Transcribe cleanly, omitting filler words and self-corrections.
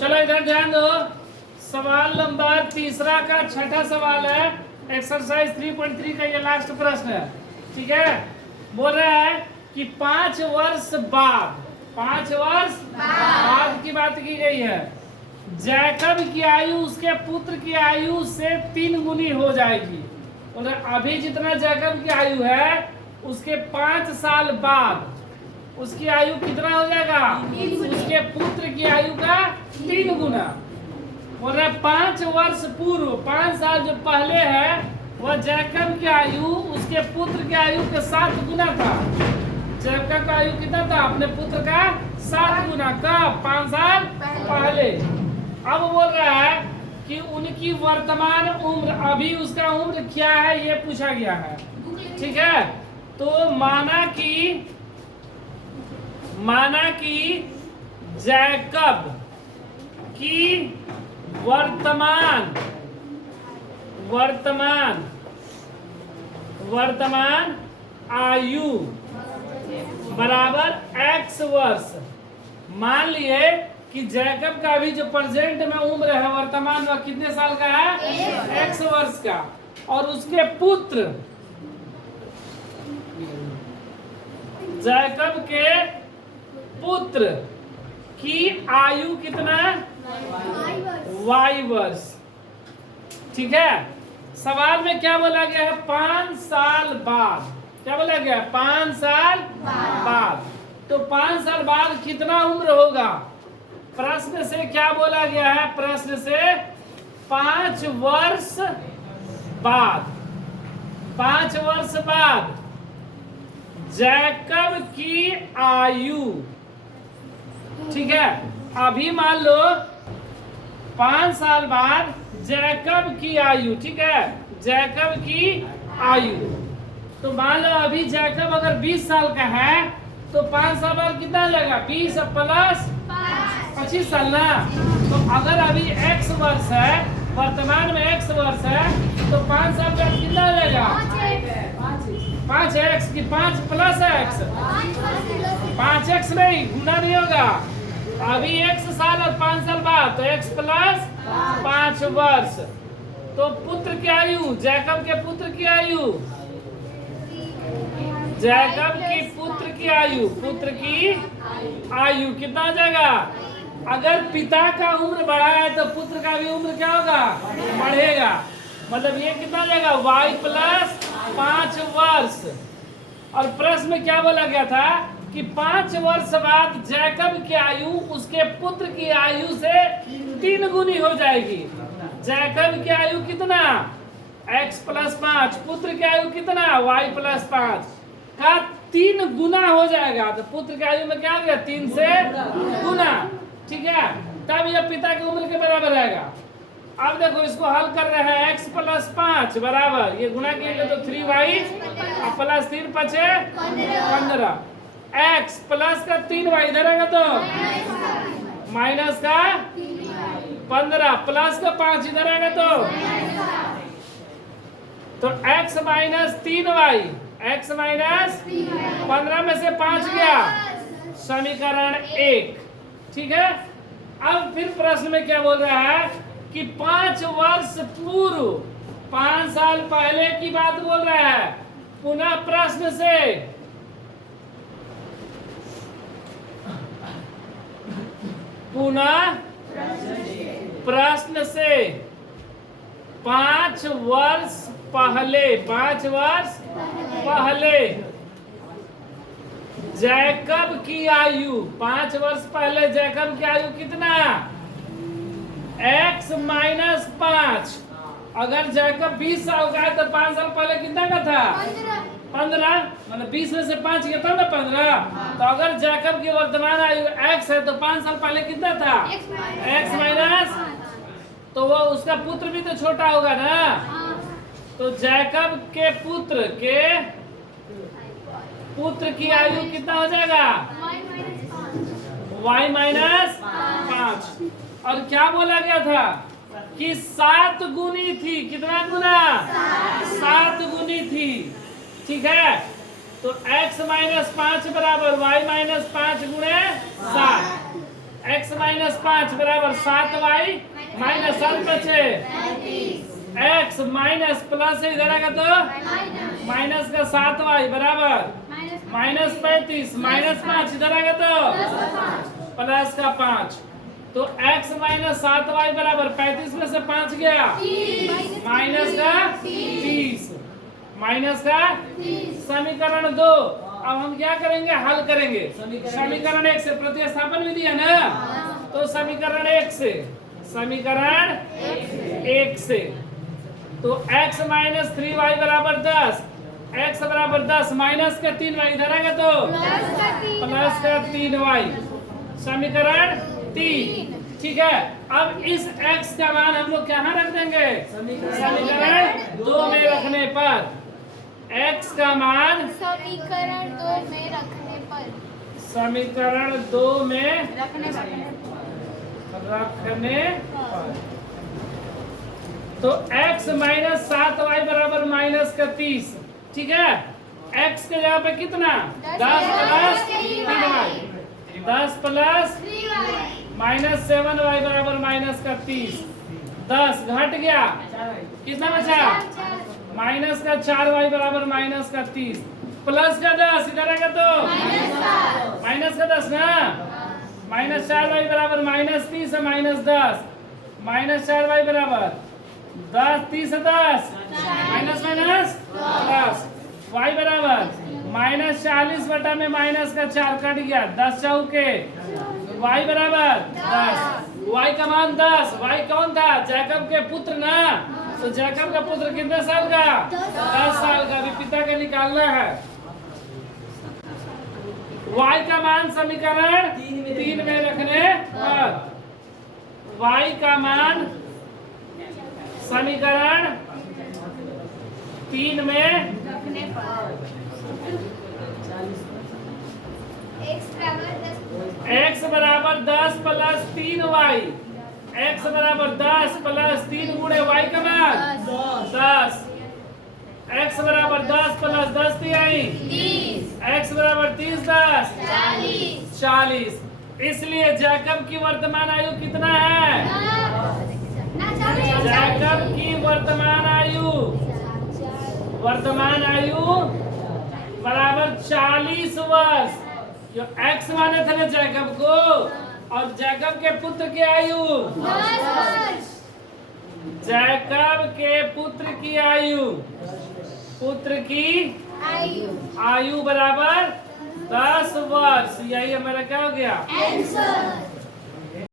चलो इधर ध्यान दो। सवाल नंबर तीसरा का छठा सवाल है, एक्सरसाइज 3.3 का ये लास्ट प्रश्न है। ठीक है, बोल रहा है कि 5 वर्ष बाद, 5 वर्ष बाद की बात की गई है, जैकब की आयु उसके पुत्र की आयु से 3 गुनी हो जाएगी। बोल रहा अभी जितना जैकब की आयु है उसके 5 साल बाद उसकी आयु कितना हो जाएगा, उसके पुत्र की आयु का 3 गुना। बोल रहा 5 वर्ष पूर्व, 5 साल जो पहले है वह जैकब की आयु उसके पुत्र की आयु के 7 गुना था। जैकब का आयु कितना था, अपने पुत्र का 7 गुना। कब, 5 साल पहले। अब बोल रहा है कि उनकी वर्तमान उम्र, अभी उसका उम्र क्या है ये पूछा गया है। ठीक है, तो माना कि जैकब की वर्तमान आयु बराबर x वर्ष। मान लिए कि जैकब का अभी जो प्रेजेंट में उम्र है वर्तमान में कितने साल का है, x वर्ष का, और उसके पुत्र जैकब के पुत्र की आयु कितना, y वर्ष। ठीक है, सवाल में क्या बोला गया है, 5 साल बाद। क्या बोला गया है, 5 साल बाद। तो 5 साल बाद कितना उम्र होगा, प्रश्न से क्या बोला गया है, प्रश्न से 5 वर्ष बाद, 5 वर्ष बाद जैकब की आयु। ठीक है, अभी मान लो 5 साल बाद जैकब की आयु। ठीक है, जैकब की आयु, तो मान लो अभी जैकब अगर 20 साल का है तो 5 साल बाद कितना लगेगा, 20 प्लस 25 साल ना। तो अगर अभी x वर्ष है, वर्तमान में x वर्ष है, तो 5 साल बाद कितना लगेगा, 5x की 5 प्लस x, 5x नहीं, गुना नहीं होगा। अभी x साल और 5 साल बाद तो x प्लस 5 वर्ष। तो पुत्र की आयु, जैकब के पुत्र की आयु, जैकब की पुत्र की आयु कितना हो जाएगा। अगर पिता का उम्र बढ़ा है तो पुत्र का भी उम्र क्या होगा, बढ़ेगा। मतलब ये कितना हो जाएगा, y प्लस 5 वर्ष। और प्रश्न में क्या बोला गया था कि 5 वर्ष बाद जैकब की आयु उसके पुत्र की आयु से 3 गुनी हो जाएगी। जैकब की आयु कितना, x प्लस 5, पुत्र की आयु कितना, y प्लस 5 का 3 गुना हो जाएगा। तो पुत्र की आयु में क्या हो गया, 3 से गुना। ठीक है, तब यह पिता की उम्र के बराबर रहेगा। अब देखो इसको हल कर रहे हैं, x प्लस 5 बराबर, ये गुना किएंगे तो 3y प्लस 3 5 15, x प्लस का 3y इधर आएगा तो माइनस का 15 प्लस का 5 इधर आएगा तो x minus 3y, x minus 15 में से 5 गया, समीकरण 1। ठीक है, अब फिर प्रश्न में क्या बोल रहा है कि 5 वर्ष पूर्व, 5 साल पहले की बात बोल रहा है। पुनः प्रश्न से 5 वर्ष पहले, 5 वर्ष पहले जैकब की आयु, 5 वर्ष पहले जैकब की आयु कितना, x माइनस 5। अगर जैकब 20 साल का है तो 5 साल पहले कितना का था, 15, मतलब 20 में से 5 गया था ना 15। तो अगर जैकब की वर्तमान आयु x है तो 5 साल पहले कितना था, x माइनस, तो वो उसका पुत्र भी तो छोटा होगा ना। तो जैकब के पुत्र की आयु कितना हो जाएगा, y माइनस 5। और क्या बोला गया था कि 7 गुनी थी, कितना गुना, 7 गुनी थी। ठीक है, तो x माइनस 5 बराबर y माइनस 5 गुणे 7। x माइनस 5 बराबर 7y माइनस 7 बचे x माइनस प्लस इधर आएगा तो माइनस का 7y बराबर माइनस 35 माइनस 5 इधर आएगा तो प्लस का 5 तो x माइनस 7y बराबर 35 में से 5 गया माइनस का 30 माइनस का समीकरण 2। अब हम क्या करेंगे, हल करेंगे समीकरण 1 से, प्रतिस्थापन विधि है ना, तो समीकरण 1 से, समीकरण 1 से तो x माइनस 3y बराबर 10, x बराबर 10 माइनस का 3y इधर आएगा तो प्लस का 3y समीकरण 3। ठीक है, अब इस x का मान हम लोग कहाँ रख देंगे, समीकरण 2 में रखने पर x का मान समीकरण 2 में रखने पर, समीकरण 2 में रखने पर तो x माइनस 7y बराबर माइनस का 30। ठीक है, x के जगह पे कितना 10 plus 3y 10 plus minus 7y बराबर माइनस का 30 10 घट गया कितना बचा माइनस का 4y बराबर माइनस का 30 प्लस का 10 इधर आएगा तो माइनस का 10 ना माइनस 4y बराबर माइनस 30 है माइनस 10 माइनस 4y बराबर 10 30 10 माइनस माइनस प्लस y बराबर माइनस 40 बटा में माइनस का 4 कट गया 10 चौके y बराबर 10 y का मान 10 y कौन था जैकब के पुत्र ना तो जैकब का पुत्र कितने साल का 10 साल का अभी पिता का निकालना है। y का मान समीकरण 3 में रखने पर y का मान समीकरण 3 में रखने पर x बराबर 10 प्लस 3y x बराबर 10 प्लस 3 गुणे y का मान 10 x बराबर 10 प्लस 10 तिहाई 30 x बराबर 30 10 40। इसलिए जैकब की वर्तमान आयु कितना है जैकब की वर्तमान आयु बराबर 40 वर्ष। जो x माने थे ना जैकब को और जैकब के पुत्र की आयु जैकब के पुत्र की आयु बराबर 10 वर्ष। यही हमारा क्या हो गया आंसर।